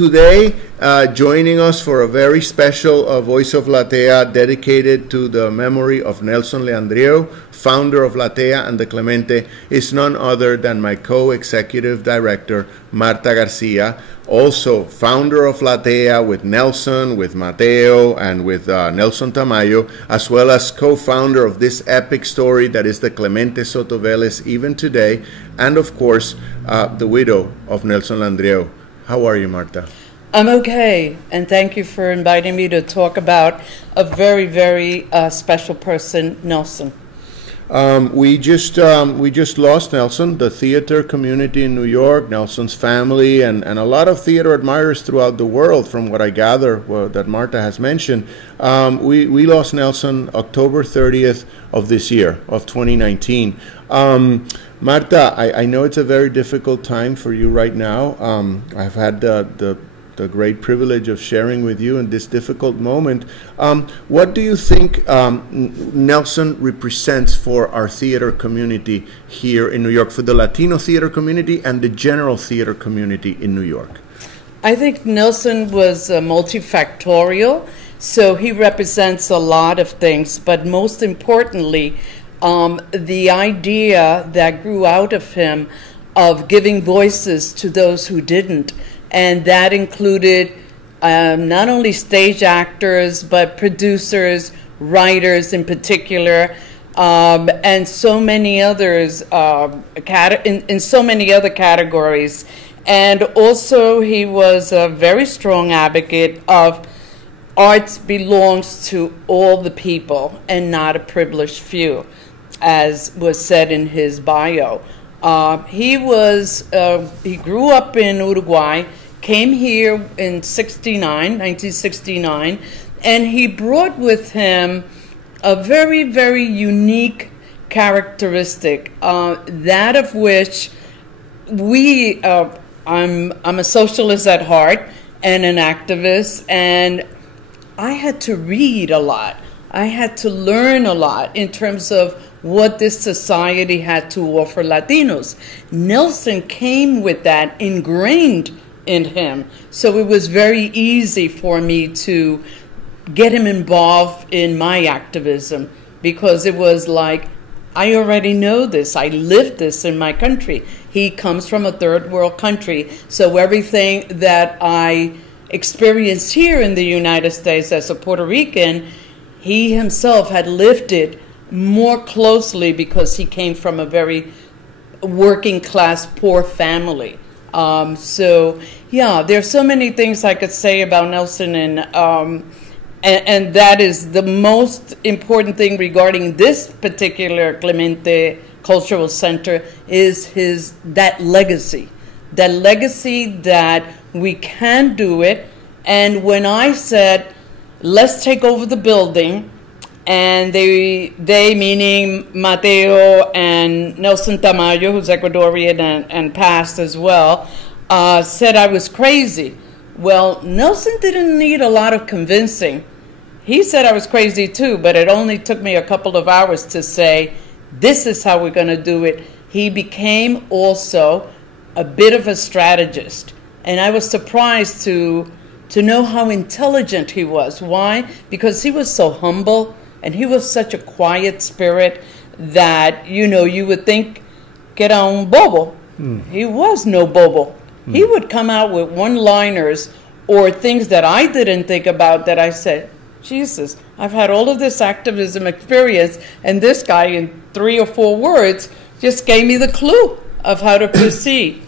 today, joining us for a very special Voice of Latea dedicated to the memory of Nelson Landrieu, founder of Latea and the Clemente, is none other than my co-executive director, Marta Garcia, also founder of Latea with Nelson, with Mateo, and with Nelson Tamayo, as well as co-founder of this epic story that is the Clemente Soto Vélez even today, and of course, the widow of Nelson Landrieu. How are you, Marta? I'm okay, and thank you for inviting me to talk about a very, very special person, Nelson. We just lost Nelson, the theater community in New York, Nelson's family, and a lot of theater admirers throughout the world, from what I gather that Marta has mentioned. We lost Nelson October 30th of this year, of 2019. Marta, I know it's a very difficult time for you right now. I've had the great privilege of sharing with you in this difficult moment. What do you think Nelson represents for our theater community here in New York, for the Latino theater community and the general theater community in New York? I think Nelson was multifactorial, so he represents a lot of things, but most importantly, the idea that grew out of him of giving voices to those who didn't. And that included not only stage actors, but producers, writers in particular, and so many others in so many other categories. And also he was a very strong advocate of arts belongs to all the people and not a privileged few, as was said in his bio. He grew up in Uruguay, came here in 1969, and he brought with him a very, very unique characteristic, that of which I'm a socialist at heart and an activist, and I had to read a lot. I had to learn a lot in terms of what this society had to offer Latinos. Nelson came with that ingrained in him, so it was very easy for me to get him involved in my activism, because it was like, I already know this, I lived this in my country. He comes from a third world country, so everything that I experienced here in the United States as a Puerto Rican, he himself had lived it more closely because he came from a very working class, poor family. So yeah, there's so many things I could say about Nelson, and that is the most important thing regarding this particular Clemente Cultural Center is that legacy that we can do it. And when I said, let's take over the building, and they meaning Mateo and Nelson Tamayo, who's Ecuadorian and passed as well, said I was crazy. Well, Nelson didn't need a lot of convincing. He said I was crazy too, but it only took me a couple of hours to say, this is how we're going to do it. He became also a bit of a strategist, and I was surprised to know how intelligent he was. Why? Because he was so humble, and he was such a quiet spirit that, you would think que era un bobo. He was no bobo. He would come out with one-liners or things that I didn't think about, that I said, Jesus, I've had all of this activism experience, and this guy in 3 or 4 words just gave me the clue of how to proceed.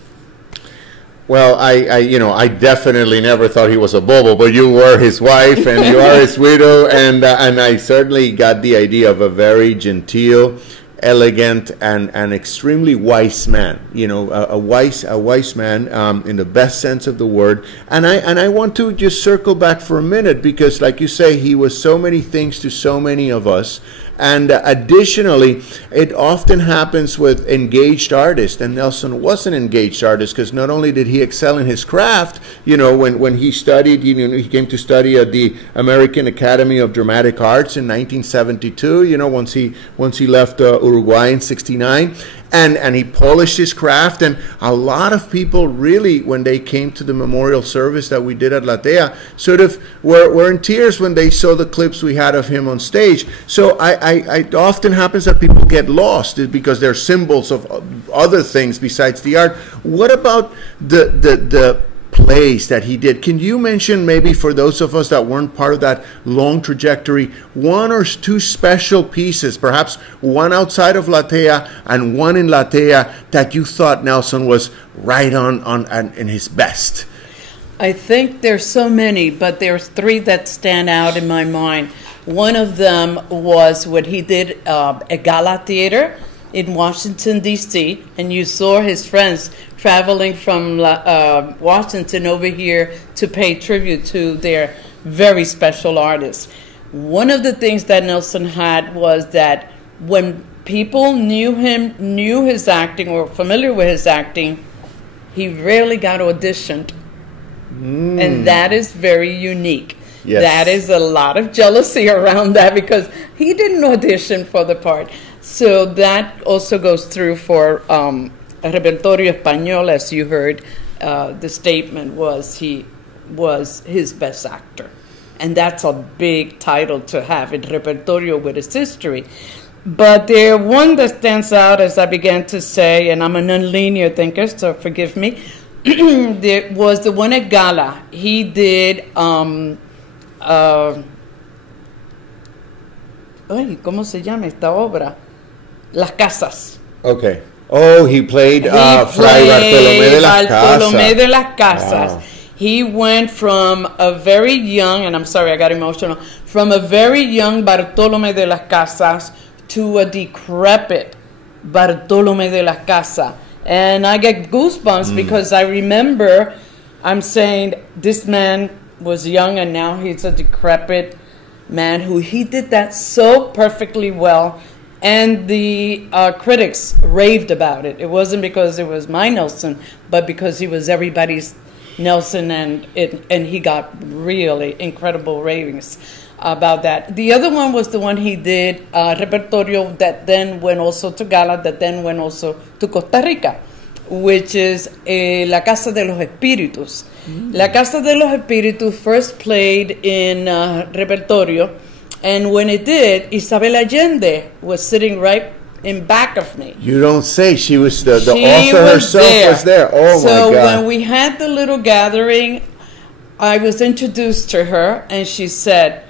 Well, I definitely never thought he was a bobo, but you were his wife and you are his widow, and I certainly got the idea of a very genteel, elegant, and extremely wise man. A wise man in the best sense of the word. And I want to just circle back for a minute, because, like you say, he was so many things to so many of us. And additionally, it often happens with engaged artists, and Nelson was an engaged artist, because not only did he excel in his craft, when he studied, he came to study at the American Academy of Dramatic Arts in 1972, once he left Uruguay in '69. and he polished his craft. And a lot of people really, when they came to the memorial service that we did at Latea, sort of were in tears when they saw the clips we had of him on stage. So it often happens that people get lost because they're symbols of other things besides the art. What about the plays that he did? Can you mention, maybe for those of us that weren't part of that long trajectory, one or two special pieces, perhaps one outside of Latea and one in Latea, that you thought Nelson was right on in his best? I think there's so many, but there's three that stand out in my mind. One of them was what he did at Gala Theater in Washington, D.C., and you saw his friends traveling from Washington over here to pay tribute to their very special artists. One of the things that Nelson had was that when people knew him, knew his acting, or familiar with his acting, he rarely got auditioned. And that is very unique. Yes. That is a lot of jealousy around that, because he didn't audition for the part. So that also goes through for Repertorio Español, as you heard. The statement was he was his best actor. And that's a big title to have in Repertorio with its history. But the one that stands out, as I began to say, and I'm a non-linear thinker, so forgive me, there was the one at Gala. He did, ¿cómo se llama esta obra? Las Casas. Okay. Oh, he played Fray Bartolomé de las Casas. Bartolomé de las Casas. Wow. He went from a very young, and I'm sorry, I got emotional, from a very young Bartolomé de las Casas to a decrepit Bartolomé de las Casas. And I get goosebumps because I remember I'm saying this man was young and now he's a decrepit man who he did that so perfectly well. And the critics raved about it. It wasn't because it was my Nelson, but because he was everybody's Nelson, and he got really incredible ravings about that. The other one was the one he did, Repertorio, that then went also to Gala, that then went also to Costa Rica, which is La Casa de los Espíritus. La Casa de los Espíritus first played in Repertorio, and when it did, Isabel Allende was sitting right in back of me. You don't say. She was the author herself was there. Oh, my God. So when we had the little gathering, I was introduced to her, and she said,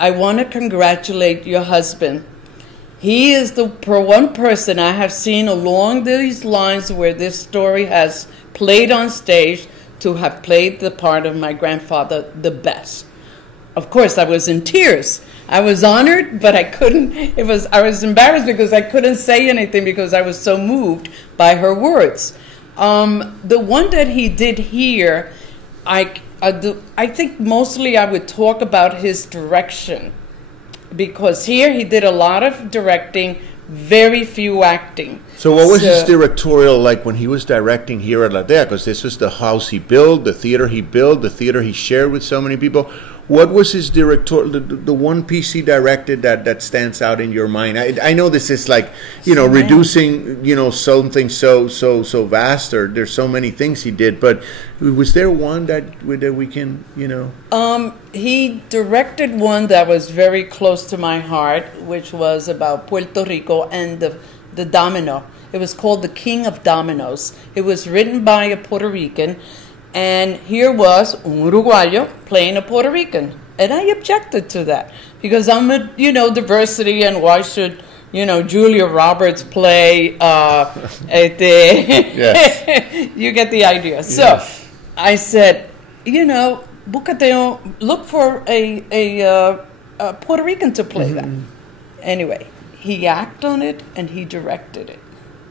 I want to congratulate your husband. He is the one person I have seen along these lines where this story has played on stage to have played the part of my grandfather the best. Of course, I was in tears. I was honored, but I couldn't. I was embarrassed because I couldn't say anything because I was so moved by her words. The one that he did here, I think mostly I would talk about his direction, because here he did a lot of directing, very few acting. So what was his directorial like when he was directing here at Latea? Because this was the house he built, the theater he built, the theater he shared with so many people. What was his directorial, the one piece he directed that stands out in your mind? I know this is like, reducing, something so vast, or there's so many things he did, but was there one that we can, He directed one that was very close to my heart, which was about Puerto Rico and the domino. It was called The King of Dominoes. It was written by a Puerto Rican, and here was un Uruguayo playing a Puerto Rican. And I objected to that because I'm a, diversity, and why should, Julia Roberts play, yes. You get the idea. Yes. So I said, look for a Puerto Rican to play that. Anyway, he acted on it and he directed it.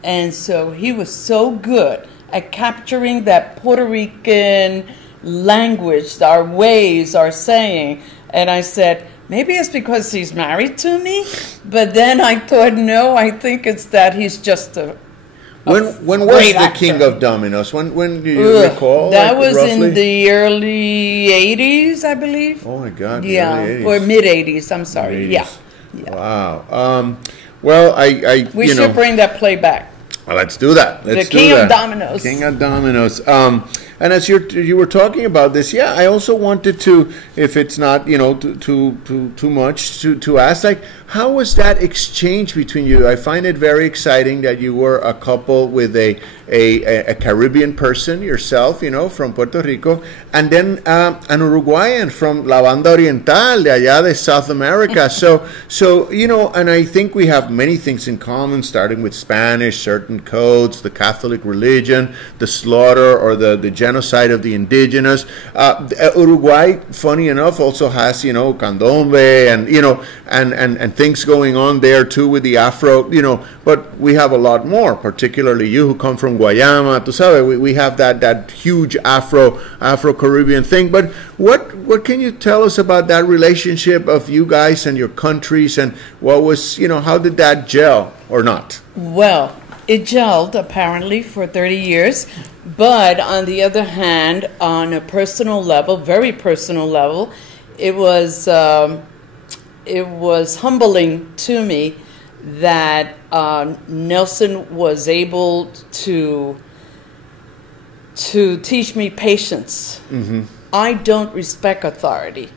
And so he was so good at capturing that Puerto Rican language, our ways, our saying. And I said, maybe it's because he's married to me. But then I thought, no, I think it's that he's just When was the King of Dominoes? When do you recall? That was roughly? in the early 80s, I believe. Oh, my God. Yeah, early 80s. or mid-80s, I'm sorry. 80s. Yeah. Wow. Well, We should bring that play back. Well, let's do that. Let's the king of dominoes. King of dominoes. And as you were talking about this, yeah, I also wanted to, if it's not too much to ask, like, how was that exchange between you? I find it very exciting that you were a couple with a Caribbean person yourself, from Puerto Rico, and then an Uruguayan from La Banda Oriental, de allá de South America. So and I think we have many things in common, starting with Spanish, certain codes, the Catholic religion, the slaughter or the genocide of the indigenous. Uruguay, funny enough, also has candombe and things going on there too with the Afro. But we have a lot more, particularly you who come from Guayama. Tu sabes, we have that huge Afro-Caribbean thing. But what can you tell us about that relationship of you guys and your countries, and what was how did that gel or not? Well, it gelled apparently for 30 years, but on the other hand, on a personal level, very personal level, it was humbling to me that Nelson was able to teach me patience. Mm-hmm. I don't respect authority.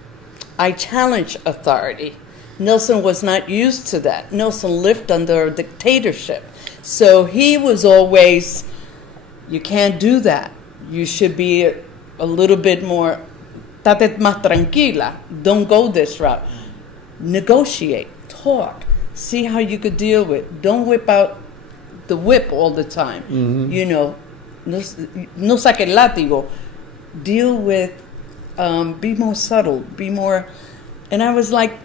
I challenge authority. Nelson was not used to that. Nelson lived under a dictatorship. So he was always, you can't do that. You should be a little bit more, tate más tranquila. Don't go this route. Negotiate, talk, see how you could deal with. Don't whip out the whip all the time. Mm-hmm. No saque el látigo. Deal with, be more subtle, be more. And I was like,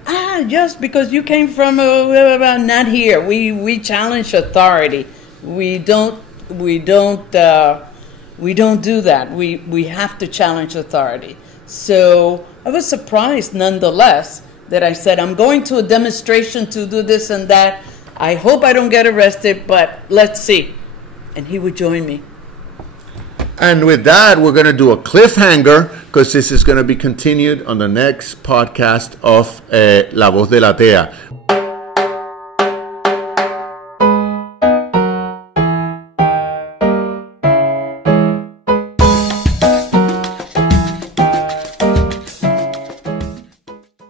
just because you came from not here. We challenge authority. We don't do that. We have to challenge authority. So I was surprised nonetheless that I said, I'm going to a demonstration to do this and that. I hope I don't get arrested, but let's see. And he would join me. And with that, we're going to do a cliffhanger, because this is going to be continued on the next podcast of La Voz de la Tea.